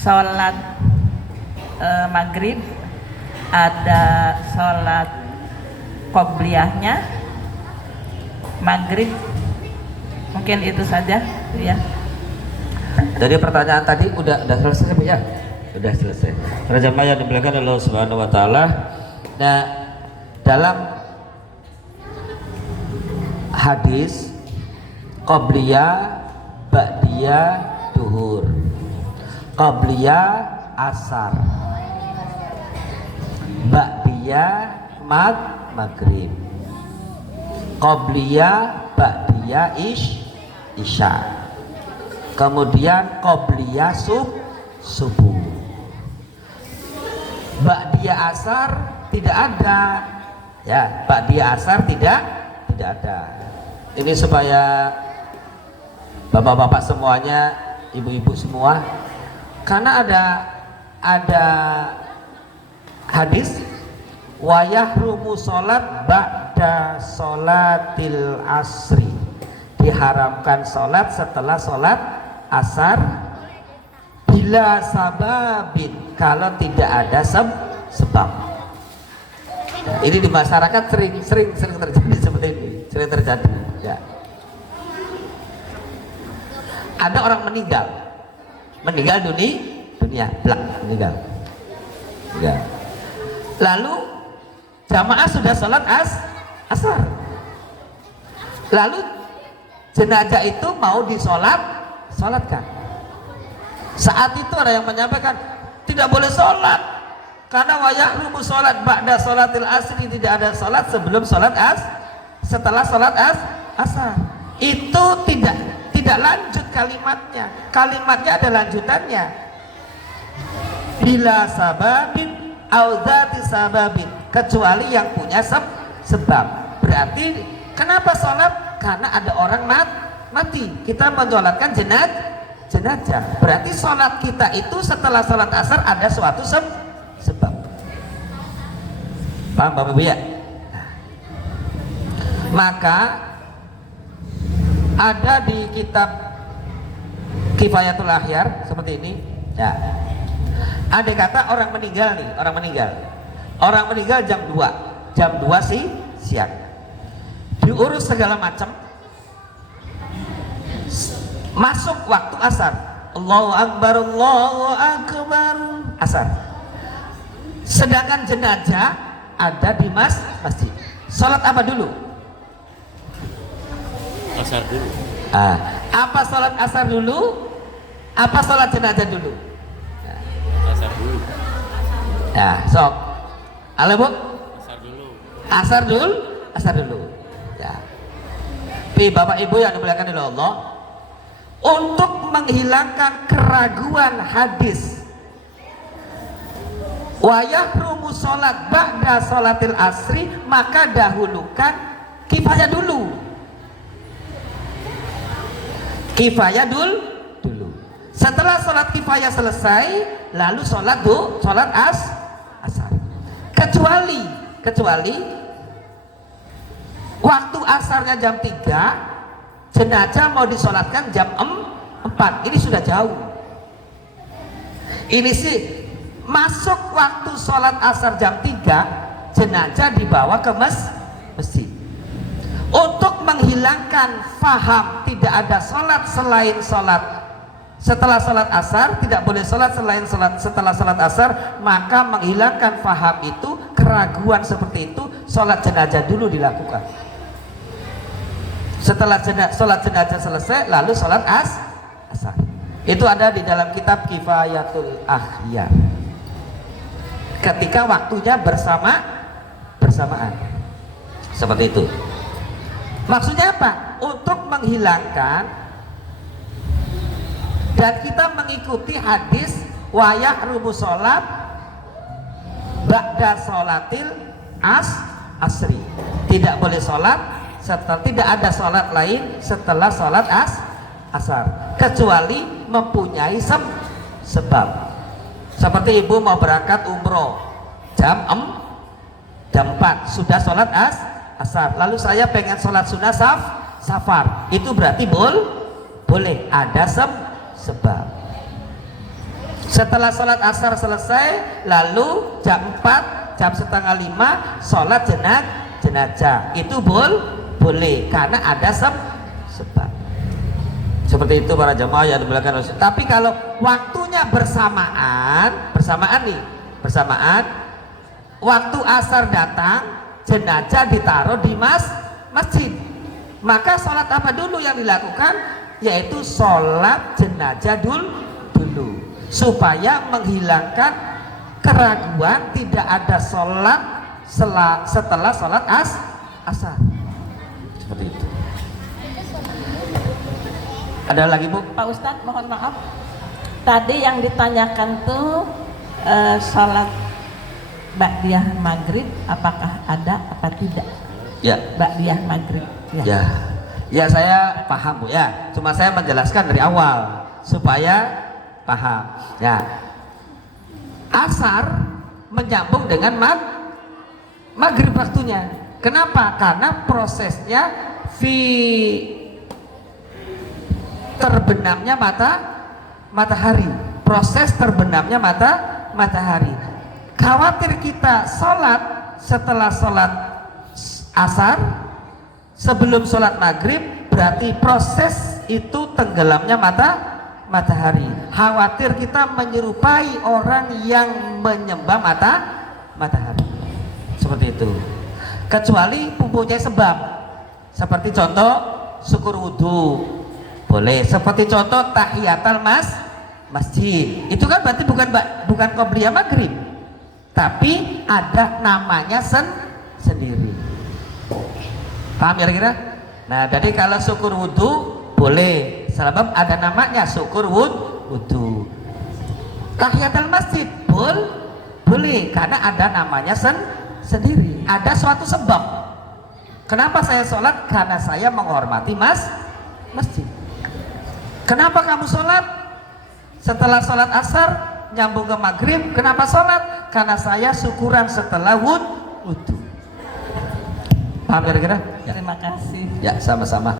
sholat maghrib, ada sholat qobliyahnya maghrib, mungkin itu saja ya. Jadi pertanyaan tadi udah selesai Bu ya? Udah selesai. Para jamaah yang dimuliakan Allah Subhanahu wa taala. Nah, dalam hadis qobliyah, ba'diyah, duhur. Qobliyah asar, ba'diyah maghrib, qobliyah ba'diyah isya, kemudian qobliyah subuh. Ba'diyah asar tidak ada ya, ba'diyah asar tidak ada. Ini supaya bapak-bapak semuanya, ibu-ibu semua, karena ada hadis wa yahrumu sholat ba'da sholatil asri, diharamkan sholat setelah sholat asar bila sababin, kalau tidak ada sebab. Nah, ini di masyarakat sering terjadi seperti ini, sering terjadi ya. Ada orang meninggal dunia belak meninggal ya. Lalu jamaah sudah sholat asar, lalu jenazah itu mau sholatkan. Saat itu ada yang menyampaikan tidak boleh sholat karena wayahrumu sholat ba'da sholatil asri, tidak ada sholat sebelum sholat setelah sholat asar. Itu tidak lanjut kalimatnya ada lanjutannya, bila sababin au dzati sababin, kecuali yang punya sebab. Berarti kenapa sholat? Karena ada orang mati, kita menyolatkan jenazah. Berarti sholat kita itu setelah sholat asar ada suatu sebab. Paham Bapak Ibu ya? Maka ada di kitab Kifayatul Akhyar seperti ini ya. Ada kata orang meninggal jam 2 siang, diurus segala macam, masuk waktu asar, Allahu Akbar asar. Sedangkan jenazah ada di masjid. Sholat apa dulu? Asar dulu. Apa sholat asar dulu? Apa sholat jenazah dulu? Asar dulu. Nah, sok. Halo Bu? Asar dulu. Ya. Tapi Bapak Ibu yang dimuliakan oleh Allah, untuk menghilangkan keraguan hadis wa yahrumu sholat ba'da sholatil asri, maka dahulukan kifayah dulu. Setelah sholat kifayah selesai, lalu sholat asar. Kecuali waktu asarnya jam 3, jenazah mau disolatkan jam 4. Ini sudah jauh. Ini sih masuk waktu sholat asar jam 3, jenazah dibawa ke masjid. Untuk menghilangkan faham tidak ada sholat selain sholat setelah sholat asar, tidak boleh sholat selain sholat setelah sholat asar, maka menghilangkan faham itu, keraguan seperti itu, sholat jenazah dulu dilakukan. Setelah sholat jenazah selesai, lalu sholat asar. Itu ada di dalam kitab Kifayatul Akhyar. Ketika waktunya bersamaan, seperti itu. Maksudnya apa? Untuk menghilangkan, dan kita mengikuti hadis wa yahrumu sholat ba'da sholatil asri. Tidak boleh sholat setelah, tidak ada sholat lain setelah sholat asar, kecuali mempunyai sebab. Seperti ibu mau berangkat umroh jam 4, sudah sholat asar, lalu saya pengen sholat sunnah safar, itu berarti boleh ada sebab. Setelah sholat asar selesai, lalu jam 4, jam setengah 5 sholat jenazah. Itu boleh karena ada sebab. Seperti itu para jamaah yang dimuliakan Allah. Tapi kalau waktunya bersamaan waktu asar datang, jenazah ditaruh di masjid. Maka sholat apa dulu yang dilakukan? Yaitu sholat jenazah dulu supaya menghilangkan keraguan tidak ada sholat setelah sholat asar. Seperti itu. Ada lagi Bu? Pak Ustadz, mohon maaf. Tadi yang ditanyakan tuh sholat ba'diyah maghrib, apakah ada apa tidak? Ya. Ba'diyah maghrib. Ya saya paham Bu ya. Cuma saya menjelaskan dari awal supaya paham. Ya. Asar menyambung dengan maghrib waktunya. Kenapa? Karena prosesnya terbenamnya matahari. Proses terbenamnya matahari. Khawatir kita sholat setelah sholat asar sebelum sholat maghrib, berarti proses itu tenggelamnya matahari. Khawatir kita menyerupai orang yang menyembah matahari. Seperti itu. Kecuali mempunyai sebab. Seperti contoh syukur wudhu boleh. Seperti contoh tahiyatul masjid. Itu kan berarti bukan qobliyah maghrib, tapi ada namanya sendiri. Paham ya kira? Nah, jadi kalau syukur wudhu boleh, sebab ada namanya syukur wudhu. Tahiyatul masjid boleh karena ada namanya sendiri. Ada suatu sebab. Kenapa saya sholat? Karena saya menghormati masjid. Kenapa kamu sholat? Setelah sholat asar nyambung ke maghrib. Kenapa sholat? Karena saya syukuran setelah wudhu. Paham kira-kira? Terima kasih. Ya, sama-sama.